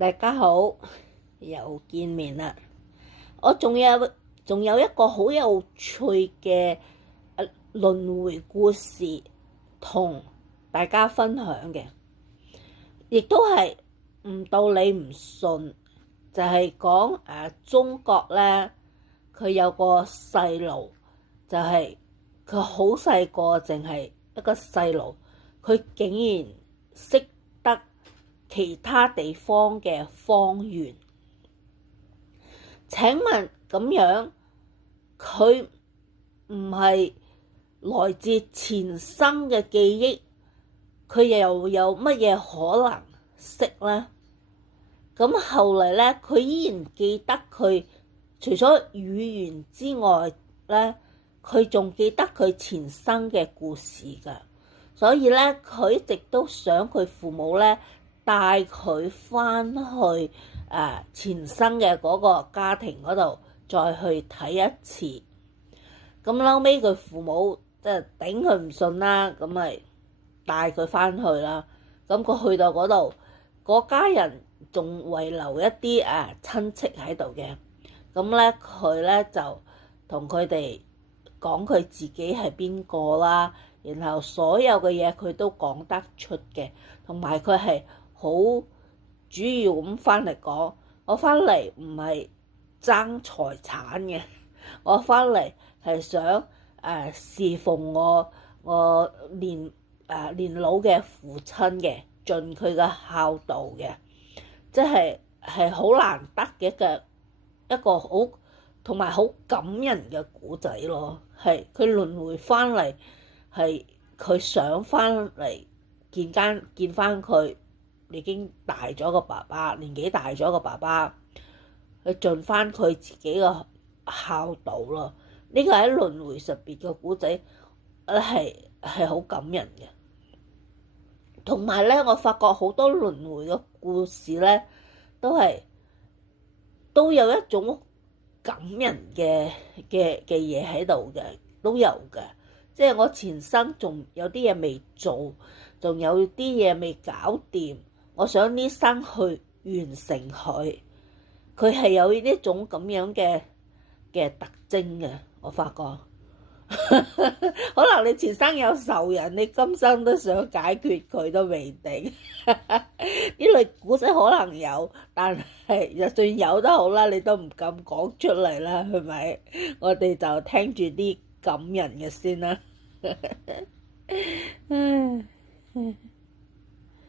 大家好，又見面啦！我仲有一個好有趣嘅輪迴故事同大家分享嘅，亦都係唔到你唔信，就係講中國咧，佢有個細路，就係佢好細個，淨係一個細路，佢竟然識得其他地方嘅方言。請問咁樣，佢唔係來自前生嘅記憶，佢又有乜嘢可能識呢？咁後嚟咧，佢依然記得佢除咗語言之外咧，佢仲記得佢前生嘅故事㗎。所以咧，佢一直都想佢父母咧帶佢返去前生嘅嗰個家庭嗰度再去睇一次。咁後尾佢父母即係頂佢唔順啦，咁咪帶佢返去啦。咁佢去到嗰度，嗰家人仲遺留一啲親戚喺度嘅。咁咧佢咧就同佢哋講佢自己係邊個啦，然後所有嘅嘢佢都講得出嘅，同埋佢係好主要咁返嚟講，我返嚟唔係爭財產嘅，我返嚟係想侍奉我年老嘅父親嘅，盡佢嘅孝道嘅，即係好難得嘅一個好同埋好感人嘅故仔咯。係佢輪迴返嚟，係佢想返嚟見返佢已經大咗個爸爸，年紀大咗個爸爸，去盡返佢自己嘅孝道咯。呢個喺輪迴上邊嘅故仔係好感人嘅。同埋咧，我發覺好多輪迴嘅故事咧，都有一種感人嘅嘢喺度嘅，都有嘅。即係我前生仲有啲嘢未做，仲有啲嘢未搞掂，我想呢生去完成佢。佢係有呢種咁樣嘅特徵嘅，我發覺。可能你前生有仇人，你今生都想解決佢都未定。呢類故仔可能有，但係就算有都好啦，你都唔敢講出嚟啦，係咪？我哋就聽住啲感人嘅先啦。